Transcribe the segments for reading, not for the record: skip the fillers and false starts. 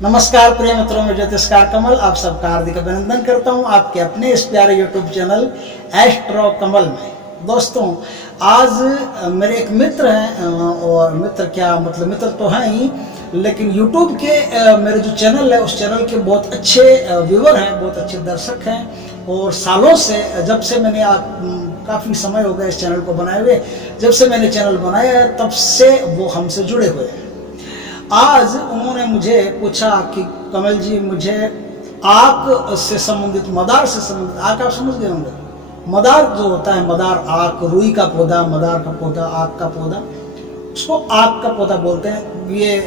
नमस्कार प्रिय मित्रों, में ज्योतिषकार कमल आप सबका हार्दिक अभिनंदन करता हूं आपके अपने इस प्यारे यूट्यूब चैनल एस्ट्रो कमल में। दोस्तों, आज मेरे एक मित्र हैं, और मित्र क्या मतलब, मित्र तो हैं ही, लेकिन यूट्यूब के मेरे जो चैनल है उस चैनल के बहुत अच्छे व्यूवर हैं, बहुत अच्छे दर्शक हैं। और सालों से, जब से मैंने काफ़ी समय हो गया इस चैनल को बनाए हुए, जब से मैंने चैनल बनाया है तब से वो हमसे जुड़े हुए हैं। आज उन्होंने मुझे पूछा कि कमल जी, मुझे आग से संबंधित, मदार से संबंधित, आग आप समझ गए होंगे, मदार जो होता है, मदार आग, रुई का पौधा, मदार का पौधा, आग का पौधा, उसको आग का पौधा बोलते हैं। ये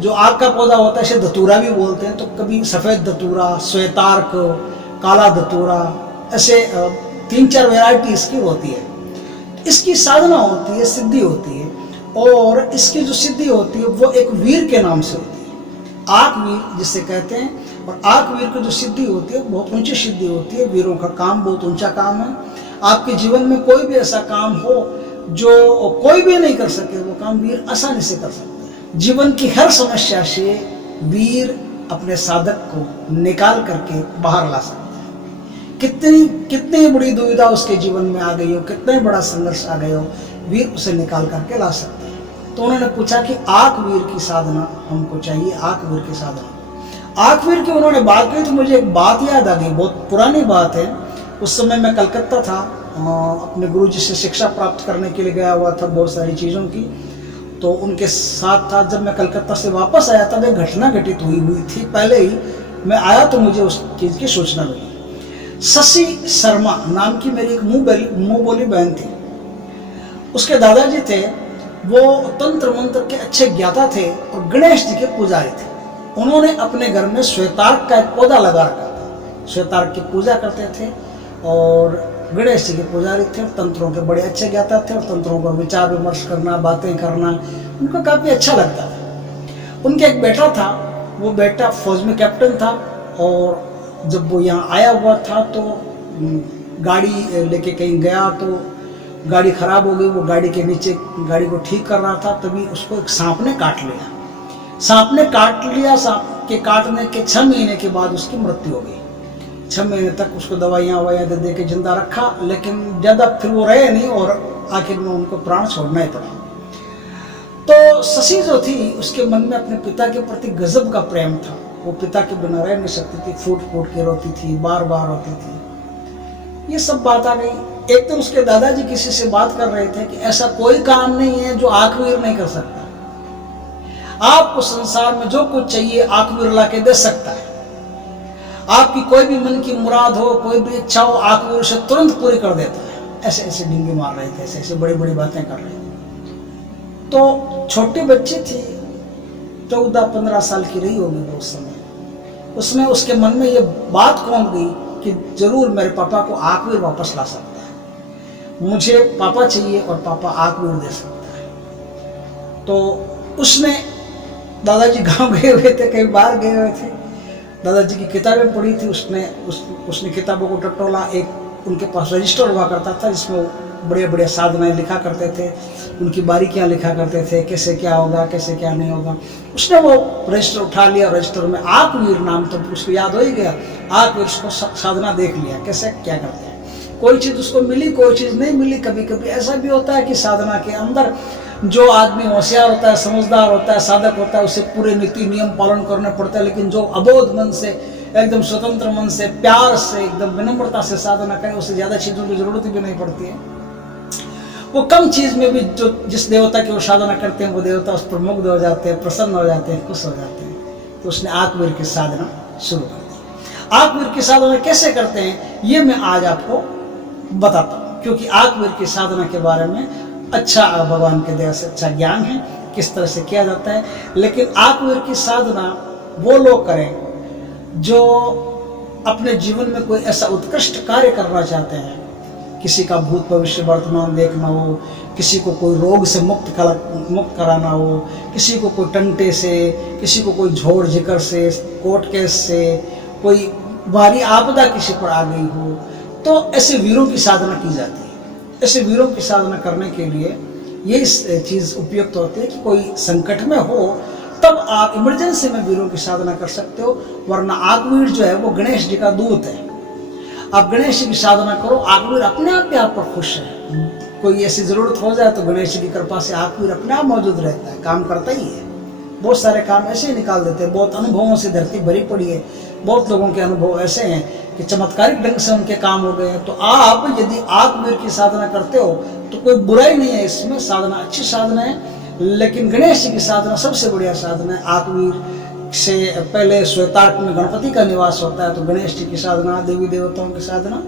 जो आग का पौधा होता है इसे धतूरा भी बोलते हैं। तो कभी सफ़ेद धतूरा, श्वेतार्क, काला धतूरा, ऐसे 3-4 वैरायटी इसकी होती है। इसकी साधना होती है, सिद्धि होती है, और इसकी जो सिद्धि होती है वो एक वीर के नाम से होती है, आक वीर जिसे कहते हैं। और आक वीर की जो सिद्धि होती है बहुत ऊंची सिद्धि होती है। वीरों का काम बहुत ऊंचा काम है। आपके जीवन में कोई भी ऐसा काम हो जो कोई भी नहीं कर सके, वो काम वीर आसानी से कर सकते हैं। जीवन की हर समस्या से वीर अपने साधक को निकाल करके बाहर ला सकते हैं। कितनी बड़ी दुविधा उसके जीवन में आ गई हो, कितना बड़ा संघर्ष आ गया हो, वीर उसे निकाल करके ला सकते हैं। तो उन्होंने पूछा कि आक वीर की साधना हमको चाहिए, आक वीर की साधना। आक वीर की उन्होंने बात की तो मुझे एक बात याद आ गई, बहुत पुरानी बात है। उस समय मैं कलकत्ता था, अपने गुरुजी से शिक्षा प्राप्त करने के लिए गया हुआ था बहुत सारी चीज़ों की। तो उनके साथ था। जब मैं कलकत्ता से वापस आया तब एक घटना घटित हुई थी। पहले ही मैं आया तो मुझे उस चीज़ की सूचना मिली। शशि शर्मा नाम की मेरी एक मुँह बोली बहन थी। उसके दादाजी थे, वो तंत्र मंत्र के अच्छे ज्ञाता थे और गणेश जी के पुजारी थे। उन्होंने अपने घर में श्वेतार्क का एक पौधा लगा रखा था। श्वेतार्क की पूजा करते थे और गणेश जी के पुजारी थे। तंत्रों के बड़े अच्छे ज्ञाता थे और तंत्रों पर विचार विमर्श करना, बातें करना उनको काफ़ी अच्छा लगता था। उनके एक बेटा था, वो बेटा फौज में कैप्टन था। और जब वो यहाँ आया हुआ था तो गाड़ी लेके कहीं गया तो गाड़ी खराब हो गई। वो गाड़ी के नीचे गाड़ी को ठीक कर रहा था, तभी उसको एक सांप ने काट लिया। सांप के काटने के 6 महीने के बाद उसकी मृत्यु हो गई। 6 महीने तक उसको दवाइयाँ दे के जिंदा रखा, लेकिन ज़्यादा फिर वो रहे नहीं और आखिर में उनको प्राण छोड़ना ही पड़ा। तो शशि जो थी, उसके मन में अपने पिता के प्रति गजब का प्रेम था। वो पिता के बिना रह नहीं सकती थी, फूट फूट के रोती थी, बार बार रोती थी। ये सब बात आ गई। एक दिन उसके दादाजी किसी से बात कर रहे थे कि ऐसा कोई काम नहीं है जो आकवीर नहीं कर सकता। आपको संसार में जो कुछ चाहिए आकवीर ला के दे सकता है। आपकी कोई भी मन की मुराद हो, कोई भी इच्छा हो, आकवीर उसे तुरंत पूरी कर देता है। ऐसे ऐसे डिंगे मार रहे थे, ऐसे ऐसे बड़ी बड़ी बातें कर रहे थे। तो छोटी बच्ची थी, 14-15 साल की रही होगी वो उस समय। उसमें उसके मन में ये बात कौन गई कि जरूर मेरे पापा को आकवीर वापस ला सकता है। मुझे पापा चाहिए और पापा आकवीर दे सकता है। तो उसने, दादाजी गांव गए हुए थे, कहीं बाहर गए हुए थे, दादाजी की किताबें पढ़ी थी। उसने किताबों को टटोला। एक उनके पास रजिस्टर हुआ करता था जिसमें बड़े बड़े साधनाएं लिखा करते थे, उनकी बारीकियां लिखा करते थे, कैसे क्या होगा, कैसे क्या नहीं होगा। उसने वो रजिस्टर उठा लिया। रजिस्टर में आकवीर नाम, तो उसको याद हो ही गया। आकवीर को साधना देख लिया, कैसे क्या करते हैं। कोई चीज़ उसको मिली, कोई चीज़ नहीं मिली। कभी कभी ऐसा भी होता है कि साधना के अंदर जो आदमी होशियार होता है, समझदार होता है, साधक होता है, उसे पूरे नीति नियम पालन करने पड़ते हैं। लेकिन जो अबोध मन से, एकदम स्वतंत्र मन से, प्यार से, एकदम विनम्रता से साधना करे, उसे ज़्यादा चीज़ों की जरूरत भी नहीं पड़ती है। वो कम चीज़ में भी जो जिस देवता की वो साधना करते हैं, वो देवता उस पर मुग्ध हो जाते हैं, प्रसन्न हो जाते हैं, खुश हो जाते हैं। तो उसने आकवीर की साधना शुरू कर दी। आकवीर की साधना कैसे करते हैं ये मैं आज आपको बताता हूँ, क्योंकि आकवीर की साधना के बारे में अच्छा भगवान के दया से अच्छा ज्ञान है, किस तरह से किया जाता है। लेकिन आकवीर की साधना वो लोग करें जो अपने जीवन में कोई ऐसा उत्कृष्ट कार्य करना चाहते हैं। किसी का भूत भविष्य वर्तमान देखना हो, किसी को कोई रोग से मुक्त कराना हो, किसी को कोई टंटे से, किसी को कोई झोड़ जिकर से, कोर्ट केस से, कोई भारी आपदा किसी पर आ गई हो, तो ऐसे वीरों की साधना की जाती है। ऐसे वीरों की साधना करने के लिए ये चीज़ उपयुक्त होती है कि कोई संकट में हो तब आप इमरजेंसी में वीरों की साधना कर सकते हो। वरना आगवीर जो है वो गणेश जी का दूत है। आप गणेश जी की साधना करो, आगवीर अपने आप भी आप पर खुश है। कोई ऐसी जरूरत हो जाए तो गणेश जी की कृपा से आगवीर अपने आप मौजूद रहता है, काम करता ही है। बहुत सारे काम ऐसे ही निकाल देते हैं। बहुत अनुभवों से धरती भरी पड़ी है। बहुत लोगों के अनुभव ऐसे हैं कि चमत्कारिक ढंग से उनके काम हो गए हैं। तो आप यदि आगवीर की साधना करते हो तो कोई बुराई नहीं है इसमें, साधना अच्छी साधना है। लेकिन गणेश जी की साधना सबसे बढ़िया साधना है। आगवीर से पहले श्वेतार्क में गणपति का निवास होता है, तो गणेश जी की साधना, देवी देवताओं की साधना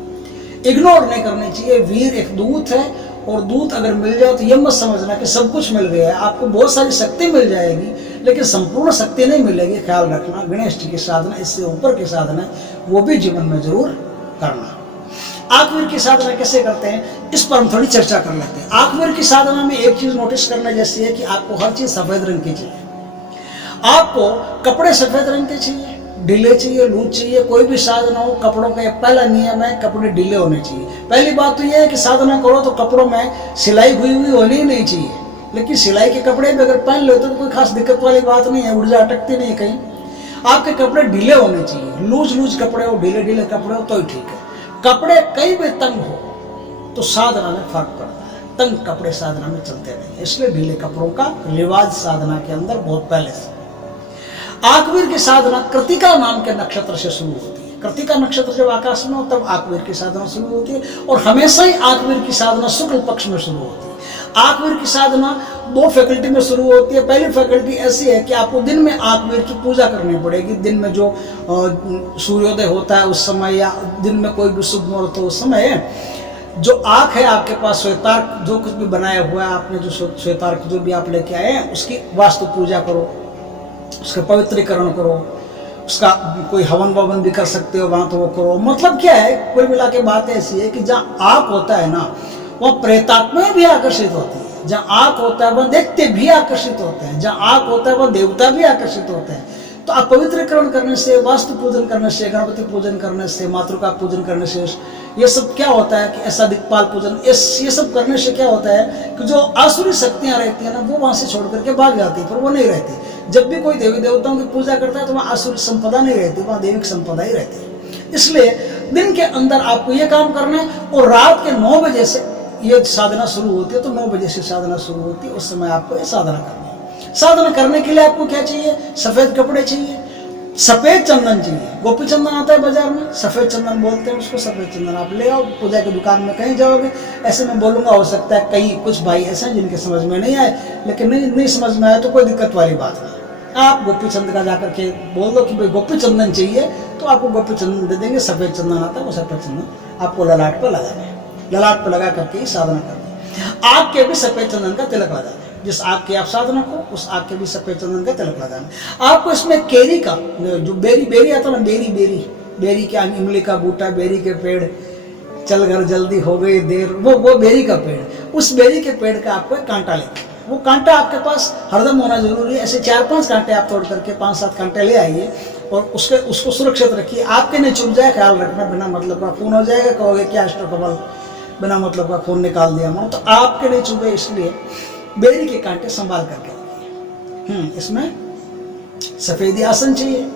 इग्नोर नहीं करनी चाहिए। वीर एक दूत है, और दूत अगर मिल जाए तो ये मत समझना कि सब कुछ मिल गया है। आपको बहुत सारी शक्ति मिल जाएगी, लेकिन संपूर्ण शक्ति नहीं मिलेगी। ख्याल रखना, गणेश जी की साधना इससे ऊपर की साधना है, वो भी जीवन में जरूर करना। आगवीर की साधना कैसे करते हैं, इस पर हम थोड़ी चर्चा कर लेते हैं। आगवीर की साधना में एक चीज नोटिस करना जैसी है कि आपको हर चीज सफेद रंग की चाहिए। आपको कपड़े सफेद रंग के चाहिए, ढीले चाहिए, लूज चाहिए। कोई भी साधना हो, कपड़ों का पहला नियम है कपड़े ढीले होने चाहिए। पहली बात तो यह है कि साधना करो तो कपड़ों में सिलाई हुई होनी ही नहीं चाहिए। लेकिन सिलाई के कपड़े भी अगर पहन लेते तो कोई खास दिक्कत वाली बात नहीं है, ऊर्जा अटकती नहीं है कहीं। आपके कपड़े ढीले होने चाहिए, लूज कपड़े हो, ढीले कपड़े हो तो ही ठीक है। कपड़े कई भी तंग हो तो साधना में फर्क पड़ता है। तंग कपड़े साधना में चलते नहीं, इसलिए ढीले कपड़ों का रिवाज साधना के अंदर बहुत पहले से। आगवीर की साधना कृतिका नाम के नक्षत्र से शुरू होती है। कृतिका नक्षत्र जब आकाश में हो तब आगवीर की साधना शुरू होती है, और हमेशा ही आगवीर की साधना शुक्ल पक्ष में शुरू होती है। आगवीर की साधना दो फैकल्टी में शुरू होती है। पहली फैकल्टी ऐसी है कि आपको दिन में आगवीर की पूजा करनी पड़ेगी। दिन में जो सूर्योदय होता है उस समय, या दिन में कोई भी शुभ मुहूर्त हो उस समय, जो आँख है आपके पास, श्वेतार्क जो कुछ भी बनाया हुआ है आपने, जो श्वेतार्क जो भी आप लेके आए हैं, उसकी वास्तु पूजा करो, उसका पवित्रीकरण करो, उसका कोई हवन ववन भी कर सकते हो वहाँ, तो वो करो। मतलब क्या है, कुल मिला के बात ऐसी है कि जहाँ आँख होता है ना, वह प्रेतात्माएं भी आकर्षित होती है। जहाँ आँख होता है वह दैत्य भी आकर्षित होते हैं। जहाँ आँख होता है वह देवता भी आकर्षित होते हैं। तो आप पवित्रीकरण करने से, वास्तु पूजन करने से, गणपति पूजन करने से, मातृका पूजन करने से, ये सब क्या होता है कि ऐसा दिक्पाल पूजन, ये सब करने से क्या होता है कि जो आसुरी शक्तियाँ रहती है ना, वो वहाँ से छोड़ करके भाग जाती है, पर वो नहीं रहती। जब भी कोई देवी देवताओं की पूजा करता है तो वहाँ आसुरी संपदा नहीं रहती, वहाँ दैविक संपदा ही रहती है। इसलिए दिन के अंदर आपको ये काम करना है, और रात के 9 बजे से ये साधना शुरू होती है। तो 9 बजे से साधना शुरू होती है, उस समय आपको ये साधना करनी है। साधना करने के लिए आपको क्या चाहिए, सफेद कपड़े चाहिए, सफेद चंदन चाहिए। गोपी चंदन आता है बाजार में, सफेद चंदन बोलते हैं उसको। सफेद चंदन आप ले आओ, पूजा की दुकान में कहीं जाओगे, ऐसे मैं बोलूंगा, हो सकता है कई कुछ भाई ऐसे हैं जिनके समझ में नहीं आए, लेकिन नहीं समझ में आए तो कोई दिक्कत वाली बात नहीं। आप गोपी चंद का जाकर के बोल दो कि भाई गोपी चंदन चाहिए, तो आपको गोपी चंदन दे देंगे। सफेद चंदन आता है, वो सफेद चंदन आपको ललाट पर लगाना है। ललाट पर लगा करके ही साधना करनी है। आग के भी सफेद चंदन का तिलक लगाना है। जिस आग की आप साधना को, उस आग के भी सफेद चंदन का तिलक लगाना है। आपको इसमें केरी का, जो बेरी आता है ना, बेरी के, इमली का बूटा, बेरी के पेड़, चल घर जल्दी हो गई देर, वो बेरी का पेड़, उस बेरी के पेड़ का आपको एक कांटा लेना। वो कांटा आपके पास हरदम होना जरूरी है। ऐसे 4-5 कांटे आप तोड़ करके 5-7 कांटे ले आइए, और उसको सुरक्षित रखिए। आपके नहीं चुभ जाए, ख्याल रखना, बिना मतलब का खून हो जाएगा, कहोगे क्या अष्टकमल बिना मतलब का खून निकाल दिया मानो, तो आपके नहीं चुभे, इसलिए बेरी के कांटे संभाल करके रखिए। इसमें सफेदी आसन चाहिए,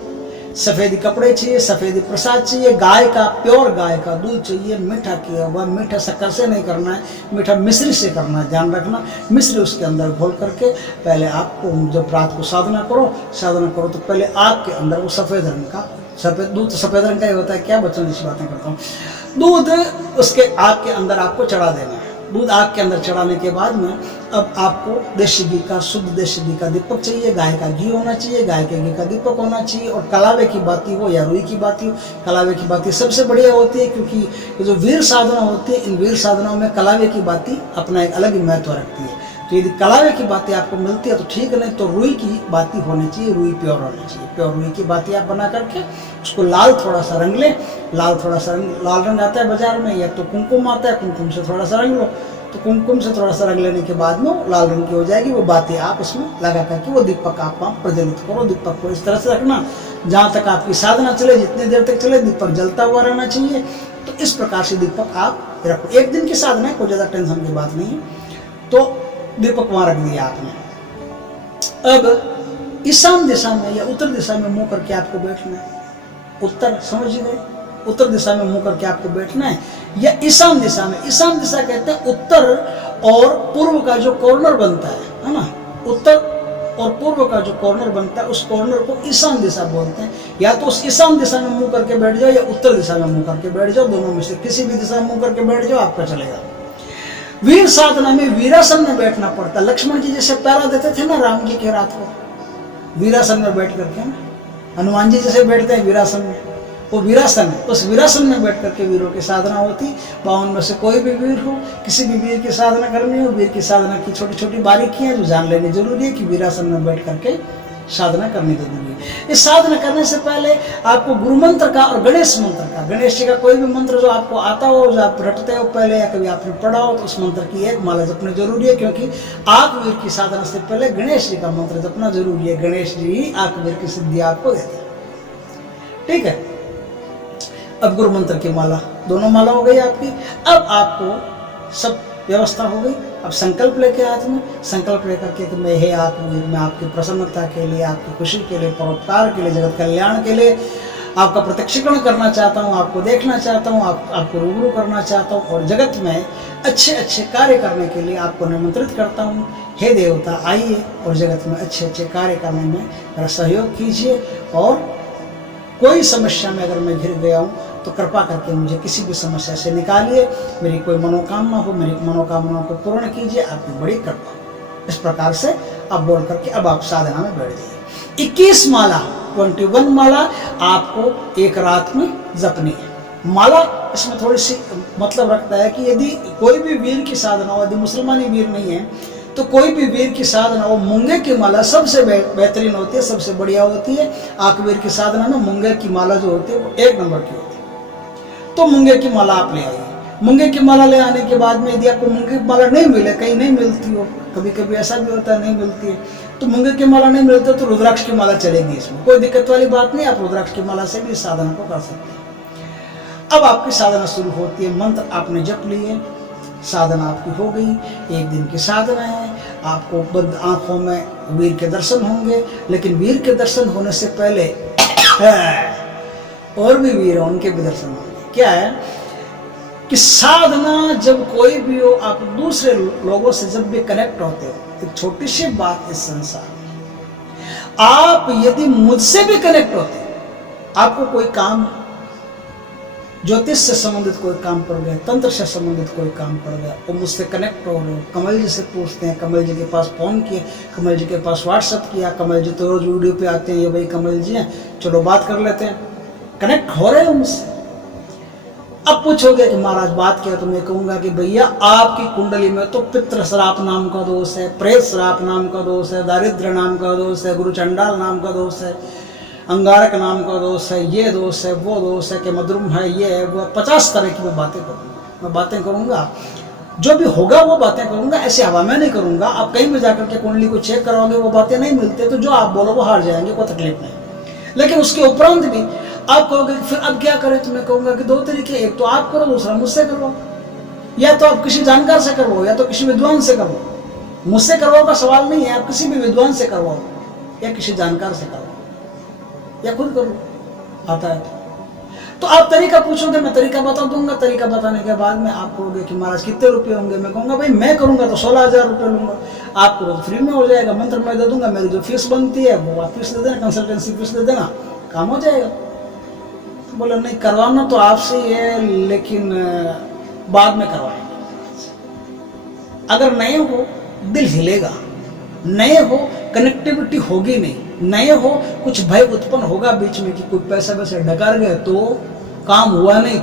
सफेदी कपड़े चाहिए, सफेदी प्रसाद चाहिए, गाय का, प्योर गाय का दूध चाहिए, मीठा किया हुआ। मीठा शक्कर से नहीं करना है, मीठा मिश्री से करना है, ध्यान रखना। मिश्री उसके अंदर घोल करके पहले आपको, जब रात को साधना करो तो पहले आपके अंदर वो सफ़ेद रंग का, सफ़ेद दूध तो सफ़ेद रंग का ही होता है, क्या बच्चों जैसी बातें करता हूँ। दूध उसके आग के अंदर आपको चढ़ा देना है। दूध आग के अंदर चढ़ाने के बाद में अब आपको देशी घी का, शुद्ध देशी घी का दीपक चाहिए, गाय का घी होना चाहिए, गाय के घी का दीपक होना चाहिए, और कलावे की बाती हो या रुई की बाती हो। कलावे की बाती सबसे बढ़िया होती है, क्योंकि जो वीर साधना होती है, इन वीर साधनाओं में कलावे की बाती अपना एक अलग ही महत्व रखती है। तो यदि कलावे की बाती आपको मिलती है तो ठीक, नहीं तो रुई की बाती होनी चाहिए, रुई प्योर होनी चाहिए। प्योर रुई की बाती आप बना करके उसको लाल थोड़ा सा रंग लें। लाल रंग आता है बाजार में, या तो कुमकुम आता है, कुमकुम से थोड़ा सा रंग लो। तो कुमकुम से थोड़ा सा रंग लेने के बाद में लाल रंग की हो जाएगी वो बातें, आप इसमें लगा करके वो दीपक आप प्रज्वलित करो। दीपक को इस तरह से रखना जहाँ तक आपकी साधना चले, जितनी देर तक चले दीपक जलता हुआ रहना चाहिए। तो इस प्रकार से दीपक आप रखो। 1 दिन की साधना है, कोई ज़्यादा टेंशन की बात नहीं है। तो दीपक वहाँ रख दिया आपने। अब 1 ईशान दिशा में या उत्तर दिशा में मुंह करके आपको बैठना है। उत्तर समझ गए, उत्तर दिशा में मुंह करके आपको बैठना है, या ईशान दिशा में। ईशान दिशा कहते हैं उत्तर और पूर्व का जो कॉर्नर बनता है ना, उत्तर और पूर्व का जो कॉर्नर बनता है उस कॉर्नर को ईशान दिशा बोलते हैं। या तो उस ईशान दिशा में मुंह करके बैठ जाओ या उत्तर दिशा में मुंह करके बैठ जाओ, दोनों में से किसी भी दिशा में मुंह करके बैठ जाओ, आपका चलेगा। वीर साधना में वीरासन में बैठना पड़ता है। लक्ष्मण जी जैसे पैरा देते थे ना राम जी के रात को, वीरासन में बैठ करके ना, हनुमान जी जैसे बैठते हैं वीरासन में, वो वीरासन है। उस वीरासन में बैठ करके वीरों की साधना होती। 52 में से कोई भी वीर हो, किसी भी वीर की साधना करनी हो, वीर की साधना की छोटी छोटी बारीकियां जो जान लेनी जरूरी है कि वीरासन में बैठ करके साधना करनी जरूरी है। इस साधना करने से पहले आपको गुरु मंत्र का और गणेश मंत्र का, गणेश जी का कोई भी मंत्र जो आपको आता हो, जो आप रटते हो पहले या कभी आपने पढ़ा हो, तो उस मंत्र की एक माला जपना जरूरी है, क्योंकि आंख वीर की साधना से पहले गणेश जी का मंत्र जपना जरूरी है। गणेश जी आंख वीर की सिद्धि आपको देते हैं। ठीक है, अब गुरु मंत्र की माला, दोनों माला हो गई आपकी। अब आपको सब व्यवस्था हो गई। अब संकल्प लेके हाथ में, संकल्प लेकर के कि मैं हे आत्मवीर, मैं आपकी प्रसन्नता के लिए, आपकी खुशी के लिए, परोपकार के लिए, जगत कल्याण के लिए आपका प्रत्यक्षीकरण करना चाहता हूँ, आपको देखना चाहता हूँ, आपको रूबरू करना चाहता हूँ, और जगत में अच्छे अच्छे कार्य करने के लिए आपको निमंत्रित करता हूँ। हे देवता, आइए और जगत में अच्छे अच्छे कार्य करने में मेरा सहयोग कीजिए, और कोई समस्या में अगर मैं घिर गया हूँ तो कृपा करके मुझे किसी भी समस्या से निकालिए। मेरी कोई मनोकामना हो, मेरी मनोकामनाओं को पूर्ण कीजिए, आपकी बड़ी कृपा। इस प्रकार से अब बोल करके अब आप साधना में बैठ जाइए। 21 माला, 21 माला आपको एक रात में जपनी है। माला इसमें थोड़ी सी मतलब रखता है कि यदि कोई भी वीर की साधना हो, यदि मुसलमानी वीर नहीं है तो कोई भी वीर की साधना हो, मुंगे की माला सबसे बेहतरीन होती है, सबसे बढ़िया होती है। आंख वीर की साधना में मुंगे की माला जो होती है वो 1 नंबर की होती है। तो मुंगे की माला आप ले आइए। मुंगे की माला ले आने के बाद में यदि आपको मुंगे की माला नहीं मिले, कहीं नहीं मिलती हो, कभी कभी ऐसा भी होता है नहीं मिलती है, तो मुंगे की माला नहीं मिलती तो रुद्राक्ष की माला चलेगी। इसमें कोई दिक्कत वाली बात नहीं, आप रुद्राक्ष की माला से भी इस साधना को कर सकते हैं। अब आपकी साधना शुरू होती है। मंत्र आपने जप लिए, साधना आपकी हो गई। 1 दिन की साधना है। आपको बंद आंखों में वीर के दर्शन होंगे, लेकिन वीर के दर्शन होने से पहले और भी वीर हैं, उनके भी दर्शन होंगे। क्या है कि साधना जब कोई भी हो, आप दूसरे लोगों से जब भी कनेक्ट होते हो, एक छोटी सी बात इस संसार में, आप यदि मुझसे भी कनेक्ट होते हो, आपको कोई काम, ज्योतिष से संबंधित कोई काम पड़ गया, तंत्र से संबंधित कोई काम पड़ गया, वो मुझसे कनेक्ट हो रहे हो, कमल जी से पूछते हैं, कमल जी के पास फोन किया, कमल जी के पास व्हाट्सएप किया, कमल जी तो रोज वीडियो पे आते हैं, ये भाई कमल जी हैं, चलो बात कर लेते हैं, कनेक्ट हो रहे हो मुझसे। अब पूछोगे कि महाराज बात किया, तो मैं कहूंगा कि भैया आपकी कुंडली में तो पितृ श्राप नाम का दोष है, प्रेत श्राप नाम का दोष है, दारिद्र नाम का दोष है, गुरु चंडाल नाम का दोष है, अंगारक नाम का दोष है, ये दोष है, वो दोष है, कि मद्रुम है, ये है, वो 50 तरह की मैं बातें करूँगा। मैं बातें करूँगा, जो भी होगा वो बातें करूँगा, ऐसे हवा में नहीं करूँगा। आप कहीं भी जाकर के कुंडली को चेक कराओगे, वो बातें नहीं मिलते, तो जो आप बोलो वो हार जाएंगे, कोई तकलीफ नहीं। लेकिन उसके उपरांत भी आप कहोगे फिर अब क्या करें, तो मैं कहूँगा कि 2 तरीके, एक तो आप करो, दूसरा मुझसे करवाओ। या तो आप किसी जानकार से करवाओ, या तो किसी विद्वान से करवाओ। मुझसे करवाओ का सवाल नहीं है, आप किसी भी विद्वान से करवाओ या किसी जानकार से करवाओ, या खुद करो, आता है तो आप तरीका पूछोगे, मैं तरीका बता दूंगा। तरीका बताने के बाद में आप कहोगे कि महाराज कितने रुपए होंगे, मैं कहूँगा भाई मैं करूँगा तो 16,000 रुपये लूँगा, आप करो तो फ्री में हो जाएगा, मंत्र मैं दे दूंगा, मेरी जो फीस बनती है वो आप फीस दे देना, कंसल्टेंसी फीस दे देना, काम हो जाएगा। तो बोला नहीं, करवाना तो आपसे ही है, लेकिन बाद में करवाएंगे। अगर नए हो दिल हिलेगा, नए हो कनेक्टिविटी होगी नहीं, नए हो कुछ भय उत्पन्न होगा बीच में कि कोई पैसा वैसे डकार गए तो काम हुआ नहीं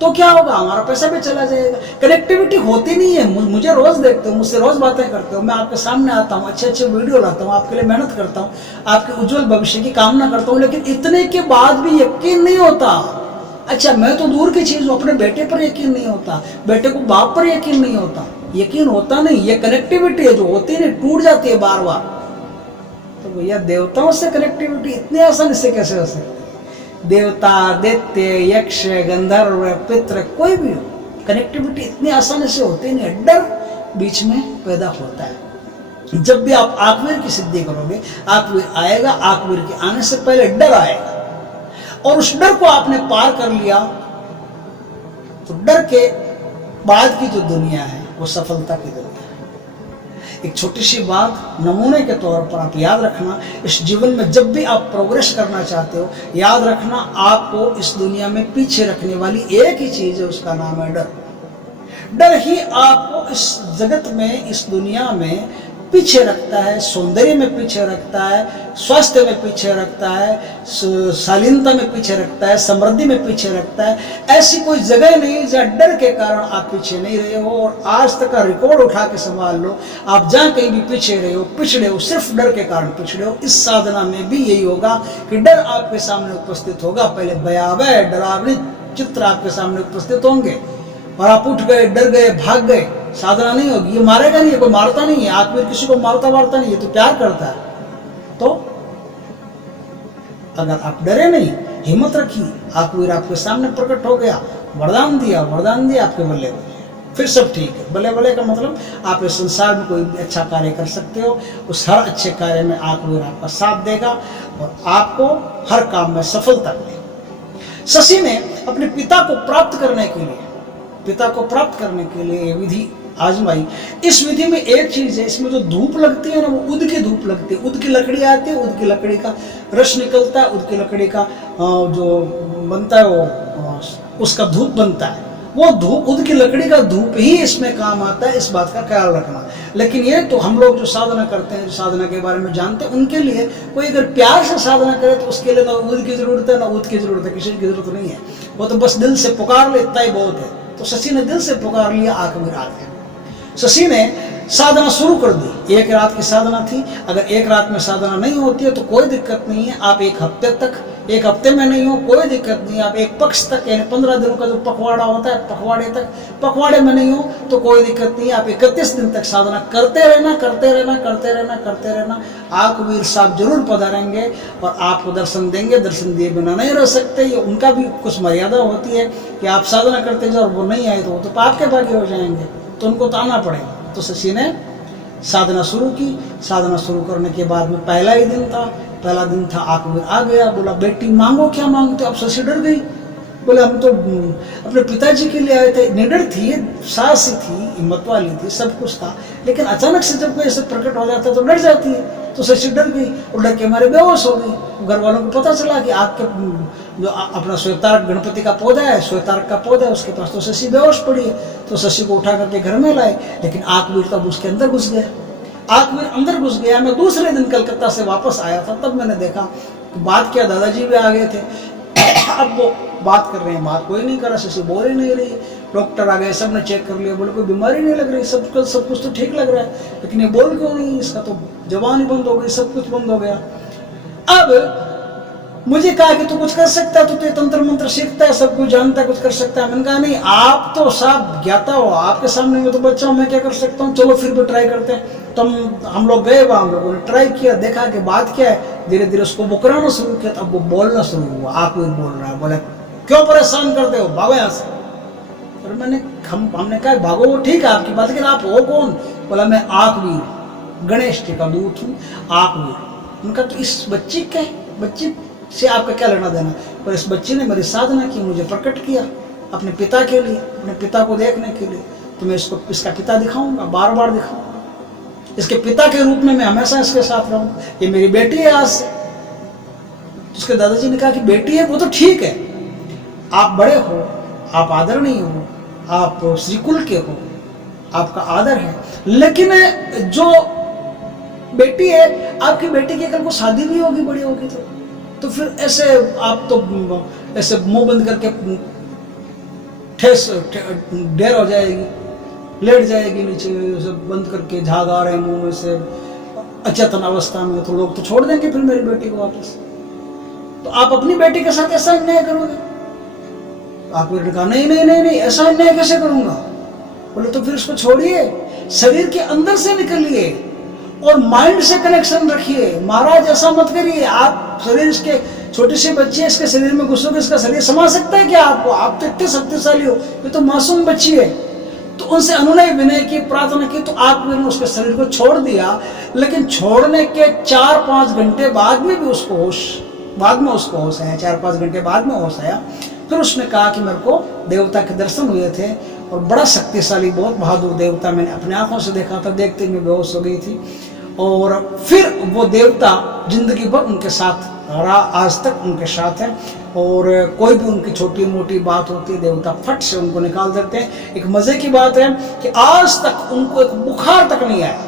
तो क्या होगा, हमारा पैसा भी चला जाएगा। कनेक्टिविटी होती नहीं है। मुझे रोज देखते हो, मुझसे रोज बातें करते हो, मैं आपके सामने आता हूँ, अच्छे अच्छे वीडियो लाता हूँ, आपके लिए मेहनत करता हूँ, आपके उज्जवल भविष्य की कामना करता हूँ, लेकिन इतने के बाद भी यकीन नहीं होता। अच्छा मैं तो दूर की चीज हूँ, अपने बेटे पर यकीन नहीं होता, बेटे को बाप पर यकीन नहीं होता, यकीन होता नहीं। ये कनेक्टिविटी है जो होती नहीं, टूट जाती है बार बार। तो भैया देवताओं से कनेक्टिविटी इतनी आसानी से कैसे हो सकती है? देवता, दैत्य, यक्ष, गंधर्व, पितृ, कोई भी हो, कनेक्टिविटी इतनी आसानी से होती नहीं है, डर बीच में पैदा होता है। जब भी आप आकवीर की सिद्धि करोगे, आकवीर आएगा, आकवीर के आने से पहले डर आएगा, और उस डर को आपने पार कर लिया तो डर के बाद की जो दुनिया है वो सफलता की दुनिया है। एक छोटी सी बात नमूने के तौर पर आप याद रखना, इस जीवन में जब भी आप प्रोग्रेस करना चाहते हो, याद रखना आपको इस दुनिया में पीछे रखने वाली एक ही चीज है, उसका नाम है डर। डर ही आपको इस जगत में, इस दुनिया में पीछे रखता है, सौंदर्य में पीछे रखता है, स्वास्थ्य में पीछे रखता है, शालीनता में पीछे रखता है, समृद्धि में पीछे रखता है। ऐसी कोई जगह नहीं जहाँ डर के कारण आप पीछे नहीं रहे हो। और आज तक का रिकॉर्ड उठा के संभाल लो, आप जहाँ कहीं भी पीछे रहे हो, पिछड़े हो, सिर्फ डर के कारण पिछड़े हो। इस साधना में भी यही होगा कि डर आपके सामने उपस्थित होगा, पहले भयावह डरावनी चित्र आपके सामने उपस्थित होंगे और आप उठ गए, डर गए, भाग गए, साधना नहीं होगी। ये मारेगा नहीं, कोई मारता नहीं है, आकवीर किसी को मारता नहीं है, तो प्यार करता है। तो अगर आप डरे नहीं, हिम्मत रखी, आकवीर आपके सामने प्रकट हो गया, वरदान दिया आपके बल्ले बल्ले, फिर सब ठीक है। बल्ले बल्ले का मतलब आप इस संसार में कोई भी अच्छा कार्य कर सकते हो, उस हर अच्छे कार्य में आकवीर आपका साथ देगा और आपको हर काम में सफलता मिलेगी। शशि ने अपने पिता को प्राप्त करने के लिए विधि आजमाई। इस विधि में एक चीज है, इसमें जो धूप लगती है ना, वो उद की धूप लगती है। उद की लकड़ी आती है, उद की लकड़ी का रस निकलता है, उद की लकड़ी का जो बनता है वो उसका धूप बनता है। वो धूप, उद की लकड़ी का धूप ही इसमें काम आता है, इस बात का ख्याल रखना। लेकिन ये तो हम लोग जो साधना करते हैं, जो साधना के बारे में जानते हैं, उनके लिए कोई अगर प्यार से साधना करे तो उसके लिए ना उद की जरूरत है, ना उद की जरूरत है, किसी की जरूरत नहीं है। वो तो बस दिल से पुकार ले, इतना ही बहुत है। तो शशि ने दिल से पुकार लिया, आकवीर आ गया। शशि ने साधना शुरू कर दी। एक रात की साधना थी, अगर एक रात में साधना नहीं होती है तो कोई दिक्कत नहीं है। आप एक हफ्ते में नहीं हो, कोई दिक्कत नहीं है। आप एक पक्ष तक, यानी 15 दिनों का जो पखवाड़ा होता है, पखवाड़े में नहीं हो तो कोई दिक्कत नहीं है। आप 31 दिन तक साधना करते रहना। आकवीर साहब जरूर पधारेंगे और आपको दर्शन देंगे। दर्शन दिए बिना नहीं रह सकते, ये उनका भी कुछ मर्यादा होती है कि आप साधना करते जाओ और वो नहीं आए तो वो तो पाप के भागी हो जाएंगे, तो उनको तो आना पड़ेगा। तो शशि ने साधना शुरू की। साधना शुरू करने के बाद में पहला दिन था, आकवीर आ गया, बोला बेटी मांगो, क्या मांगते हो? अब शशि डर गई, बोले हम तो अपने पिताजी के लिए आए थे। निडर थी, साहसी थी, हिम्मत वाली थी, सब कुछ था, लेकिन अचानक से जब कोई ऐसे प्रकट हो जाता है तो डर जाती है। तो शशि डर गई और डर के हमारे बेहोश हो गई। घर वालों को पता चला कि आपके जो अपना श्वेतारक गणपति का पौधा है, श्वेतारक का पौधा है उसके पास, तो शशि बेहोश पड़ी है। तो शशि को उठा करके घर में लाए, लेकिन आकवीर तब उसके अंदर घुस गया। मैं दूसरे दिन कलकत्ता से वापस आया था, तब मैंने देखा कि बात क्या, दादाजी भी आ गए थे। अब वो बात कर रहे हैं, बात कोई नहीं कर रहा, शशि बोल ही नहीं रही। डॉक्टर आ गए, सब ने चेक कर लिया, बोले कोई बीमारी नहीं लग रही, सब कुछ तो ठीक लग रहा है, लेकिन ये बोल क्यों नहीं, इसका तो जबान ही बंद हो गई, सब कुछ बंद हो गया। अब मुझे कहा कि तू कुछ कर सकता है, तो तंत्र मंत्र सीखता है, सब कुछ जानता है, कुछ कर सकता है। मैंने कहा नहीं, आप तो साहब ज्ञाता हो, आपके सामने मैं तो बच्चा हूँ, मैं क्या कर सकता हूँ, चलो फिर भी ट्राई करते हैं। तो हम लोग गए वहाँ, हम लोगों ने ट्राई किया, देखा कि बात क्या है। धीरे धीरे उसको बुकराना शुरू किया, तब वो बोलना शुरू हुआ। आकवीर बोल रहा है, बोले क्यों परेशान करते हो, भागो यहाँ से। और हमने कहा भागो, वो ठीक है आपकी बात, लेकिन आप हो कौन? बोला मैं आकवीर, गणेश जी का दूत हूँ, आकवीर। उनका तो इस बच्ची से आपका क्या लेना देना? पर इस बच्ची ने मेरी साधना की, मुझे प्रकट किया अपने पिता के लिए, अपने पिता को देखने के लिए, तो मैं इसका पिता दिखाऊंगा, बार बार दिखाऊंगा, इसके पिता के रूप में मैं हमेशा इसके साथ रहूंगा। ये मेरी बेटी है आज से। तो उसके दादाजी ने कहा कि बेटी है वो तो ठीक है, आप बड़े हो, आप आदरणीय हो, आप श्रीकुल के हो, आपका आदर है, लेकिन जो बेटी है, आपकी बेटी की कल को शादी भी होगी, बड़ी होगी, तो फिर ऐसे आप तो ऐसे मुंह बंद करके ढेर हो जाएगी, लेट जाएगी नीचे, बंद करके झाग आ रहे मुंह में से, अचेतन अवस्था में, तो लोग तो छोड़ देंगे फिर मेरी बेटी को वापस। तो आप अपनी बेटी के साथ ऐसा अन्याय करोगे? आकवीर ने कहा नहीं, ऐसा अन्याय कैसे करूंगा? बोले तो फिर उसको छोड़िए, शरीर के अंदर से निकलिए और माइंड से कनेक्शन रखिए। महाराज ऐसा मत करिए, आप शरीर के छोटे से बच्चे, इसके शरीर में घुसोगे, इसका शरीर संभाल सकता है क्या आपको? आप तो इतने शक्तिशाली हो, ये तो मासूम बच्ची है। तो उनसे अनुनय विनय की, प्रार्थना की, तो आकवीर ने उसके शरीर को छोड़ दिया। लेकिन छोड़ने के 4-5 घंटे बाद में भी उसको होश आया, 4-5 घंटे बाद में होश आया। फिर उसने कहा कि मेरे को देवता के दर्शन हुए थे और बड़ा शक्तिशाली, बहुत बहादुर देवता मैंने अपने आंखों से देखा था, देखते मैं बेहोश हो गई थी। और फिर वो देवता जिंदगी भर उनके साथ रहा, आज तक उनके साथ है। और कोई भी उनकी छोटी मोटी बात होती है, देवता फट से उनको निकाल देते हैं। एक मजे की बात है कि आज तक उनको एक बुखार तक नहीं आया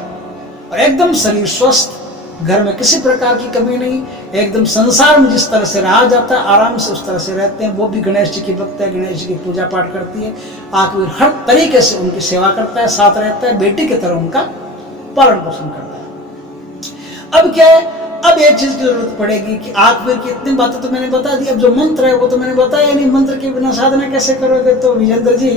और एकदम शरीर स्वस्थ, घर में किसी प्रकार की कमी नहीं, एकदम संसार में जिस तरह से रहा जाता है आराम से उस तरह से रहते हैं। वो भी गणेश जी की भक्त है, गणेश जी की पूजा पाठ करती है। आकवीर हर तरीके से उनकी सेवा करता है, साथ रहता है, बेटी की तरह उनका पालन पोषण करता है। अब क्या है, अब एक चीज की जरूरत पड़ेगी कि आकवीर की इतनी बातें तो मैंने बता दी, अब जो मंत्र है वो तो मैंने बताया नहीं। मंत्र के बिना साधना कैसे करोगे? तो विजेंद्र जी,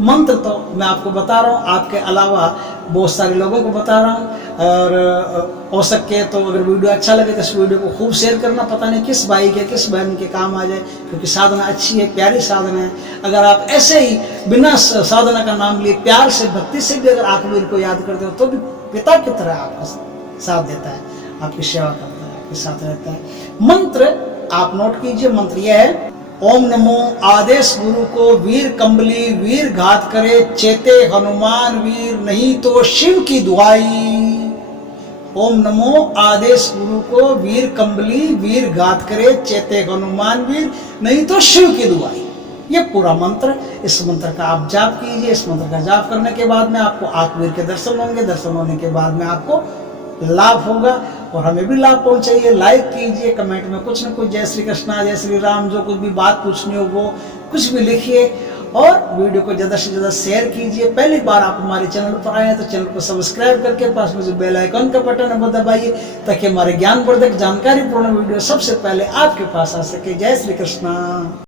मंत्र तो मैं आपको बता रहा हूँ, आपके अलावा बहुत सारे लोगों को बता रहा हूँ। और हो सके तो अगर वीडियो अच्छा लगे तो इस वीडियो को खूब शेयर करना, पता नहीं किस भाई के, किस बहन के काम आ जाए, क्योंकि साधना अच्छी है, प्यारी साधना है। अगर आप ऐसे ही बिना साधना का नाम लिए प्यार से, भक्ति से भी अगर आकवीर को याद करते हो तो भी पिता की तरह आपका साथ देता है, आपकी सेवा करता है, आपके साथ रहता है। मंत्र आप नोट कीजिए, मंत्र यह है, ओम नमो आदेश गुरु को वीर कंबली, वीर घात करे चेते हनुमान वीर, नहीं तो शिव की दुहाई। ओम नमो आदेश गुरु को वीर कंबली, वीर घात करे चेते हनुमान वीर, नहीं तो शिव की दुहाई। ये पूरा मंत्र, इस मंत्र का आप जाप कीजिए। इस मंत्र का जाप करने के बाद में आपको आकवीर के दर्शन होंगे, दर्शन होने के बाद में आपको लाभ होगा और हमें भी लाभ पहुंचाइए। लाइक कीजिए, कमेंट में कुछ न कुछ जय श्री कृष्णा, जय श्री राम, जो कुछ भी बात पूछनी हो वो कुछ भी लिखिए और वीडियो को ज़्यादा से ज़्यादा शेयर कीजिए। पहली बार आप हमारे चैनल पर आए हैं तो चैनल को सब्सक्राइब करके पास में जो बेल आइकन का बटन है वो दबाइए, ताकि हमारे ज्ञानवर्धक जानकारीपूर्ण वीडियो सबसे पहले आपके पास आ सके। जय श्री कृष्णा।